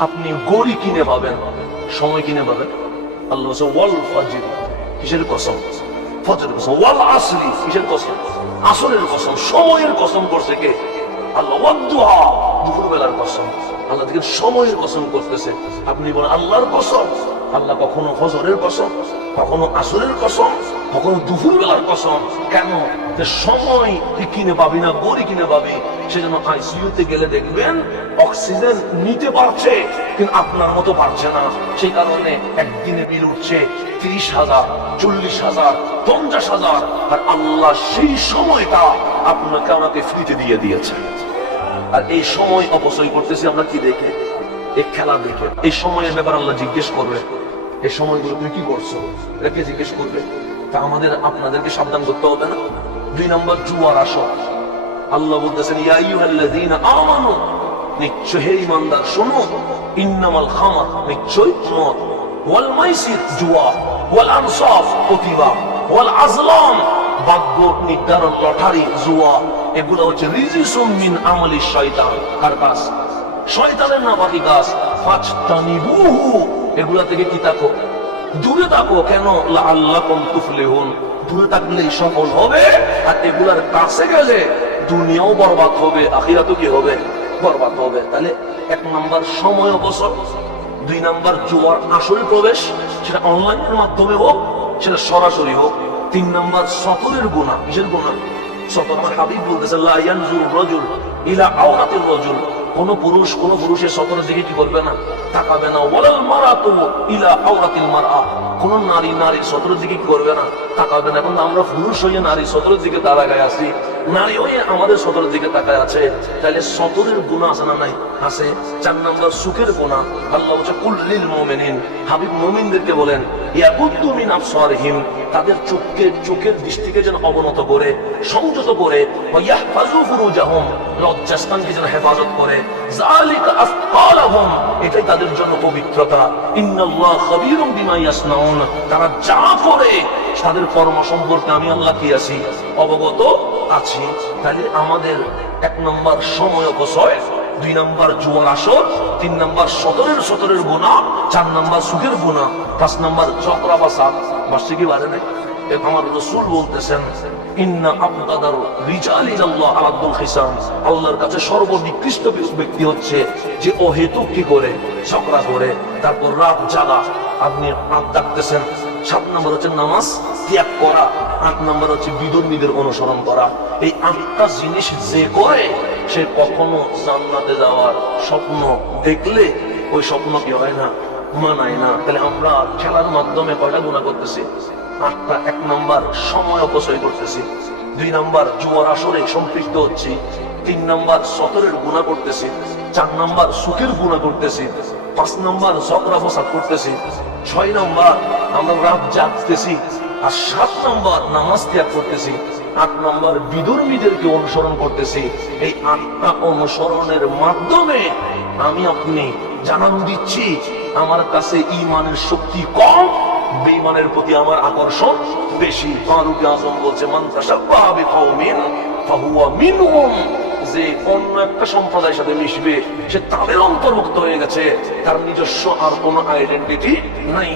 আপনি গড়ি কিনে পাবেন, সময় কিনে পাবেন। আল্লাহ বলছে ওয়াল ফাজর, কিসের কসম? ফজরের কসম। ওয়াল আসরি, কিসের কসম? আসরের কসম। সময়ের কসম করছে কে? আল্লাহ। ওয়াদুহা, দুপুর বেলার কসম। আল্লাহ দেখেন সময়ের কসম করতেছে। আপনি বলেন আল্লাহর কসম। আল্লাহ কখনো ফজরের কসম, কখনো আসরের কসম, কখনো দুপুর বেলার কসম। কেন? যে সময় তুই কিনে পাবি না, গড়ি কিনে পাবি। সেজন্য আইসিইউতে গেলে দেখবেন অক্সিজেন নিতে পারছে কিন্তু আপনার মতো পারছে না। সেই কারণে একদিনে বিল উঠছে 30,000, 40,000, 50,000। আর আল্লাহ সেই সময়টা আপনাকে আমাকে ফ্রিতে দিয়ে দিয়েছে। আর এই সময় অপচয় করতেছি আমরা কি দেখে? এই খেলা দেখে। এই সময়ের ব্যাপারে আল্লাহ জিজ্ঞেস করবে, এই সময়গুলো তুমি কি করছো, একে জিজ্ঞেস করবে। তা আমাদের আপনাদেরকে সাবধান করতে হবে না? 2 নম্বর জুয়ার আসর। আল্লাহ বলতেছেন ইয়া আইয়ুহাল্লাযীনা আমানু, নিশ্চয় হে ঈমানদার শোনো, ইন্নামাল খামার, নিশ্চয় মদ, ওয়াল মাইসির জুয়া, ওয়াল আনসাব প্রতিভা, ওয়াল আজলাম ভাগ্য নির্ধারণ লটারি জুয়া, এগুলো হচ্ছে রিজিসুম মিন আমালি শয়তান। কার কাজ? শয়তানের নাপাকি কাজ। ফাজতানিবুহু, এগুলা থেকে কি থাকো? দূরে থাকো। কেন? লাআল্লাকুম তুফলিহুন, দূরে থাকলেই সফল হবে। আর এগুলার কাছে গেলে দুনিয়াও বরবাদ হবে, আখিরাতও কি হবে? বরবাদ হবে। তাহলে 1 নম্বর সময় অপচয়, 2 নম্বর জুয়ার আসরে প্রবেশ, সেটা অনলাইনের মাধ্যমে হোক, সেটা সরাসরি হোক। 3 নম্বর সতরের গুনাহ। কিসের গুনাহ? সতর। আমার হাবিব বলতেছে লা ইয়ানজুরু রাজুল ইলা আওরাতির রাজুল, কোন পুরুষ কোন পুরুষের সতরের দিকে কি করবে না? তাকাবে না। ওয়ালাল মারাতু ইলা আওরাতিল মারআ, কোন নারী নারীর সতরের দিকে কি করবে না? তাকাবে না। এখন আমরা পুরুষ হয়ে নারী সতরের দিকে তাকায় আছি, নারী হয়ে আমাদের সতরের দিকে তাকায় আছে। তাহলে সতরের গুনাহ আছে না নাই? আছে। 4 নম্বর সুখের গুনাহ। আল্লাহ বলেছে কুল লিল মুমিনিন, হাবিব মুমিনদেরকে বলেন ইয়াকুদ্দু মিন আবসারিহিম, তাদের চোখের দৃষ্টিকে যেন অবনত করে, সংযত করে, ওয়া ইয়াহফাজু ফুরুজাহুম, লজ্জাস্থানকে যেন হেফাজত করে, যালিকা আফকালাহুম, এটাই তাদের জন্য পবিত্রতা। ইন্নাল্লাহ খাবীরুম বিমা ইয়াসনাউন, তারা যা করে তাদের কর্ম সম্পর্কে আমি আল্লাহ কি আছি? অবগত আছি। তাহলে আমাদের 1 নম্বর সময় অপচয়, 2 নম্বর জুয়ার আসর, 3 নম্বর সতরের গুনাহ, 4 নম্বর সুখের গুনাহ, 5 নম্বর চক্রা বাসাদ। বাসে কি বাড়ে নাই? আমার রাসূল বলতেছেন ইন্না আবগাদার রিজালি আল্লাহ আলাদুল খিসাম, আল্লাহর কাছে সর্বনিকৃষ্ট ব্যক্তি হচ্ছে যে অহেতুক কি করে? চক্রা করে, তারপর রাত জাগা। আপনি রাত ডাকতেছেন। 7 নম্বর হচ্ছে নামাজ ত্যাগ করা। 8 নম্বর হচ্ছে বিধর্মীদের অনুসরণ করা। এই 8টা জিনিস যে করে সে কখনো জান্নাতে যাওয়ার স্বপ্ন দেখলে ওই স্বপ্ন কি হয় না? মানায় না। তাহলে আমরা খেলার মাধ্যমে কয়টা গুনাহ করতেছি? 8টা। 1 নম্বর সময় অপচয় করতেছি, 2 নম্বর জুয়ার আসরে সম্পৃক্ত হচ্ছি, 3 নম্বর সতরের গুনাহ করতেছি, 4 নম্বর সুখের গুনাহ করতেছি, 5 নম্বর চক্রা ফাসাদ করতেছি, 6 নম্বর আমরা রাত জাগতেছি, আর 7 নম্বর নামাজ ত্যাগ করতেছি, 8 নম্বর বিধর্মীদেরকে অনুসরণ করতেছি। এই 8টা অনুসরণের মাধ্যমে আমি আপনি জানান দিচ্ছি আমার কাছে ঈমানের শক্তি কম, বেঈমানের প্রতি আমার আকর্ষণ বেশি। ফারুক আযম বলছে মান তাশাব্বাহা বিকওমিন ফাহুয়া মিনহুম, যে অন্য একটা সম্প্রদায়ের সাথে মিশবে সে তাদের অন্তর্ভুক্ত হয়ে গেছে, তার নিজস্ব আর কোনো আইডেন্টিটি নাই।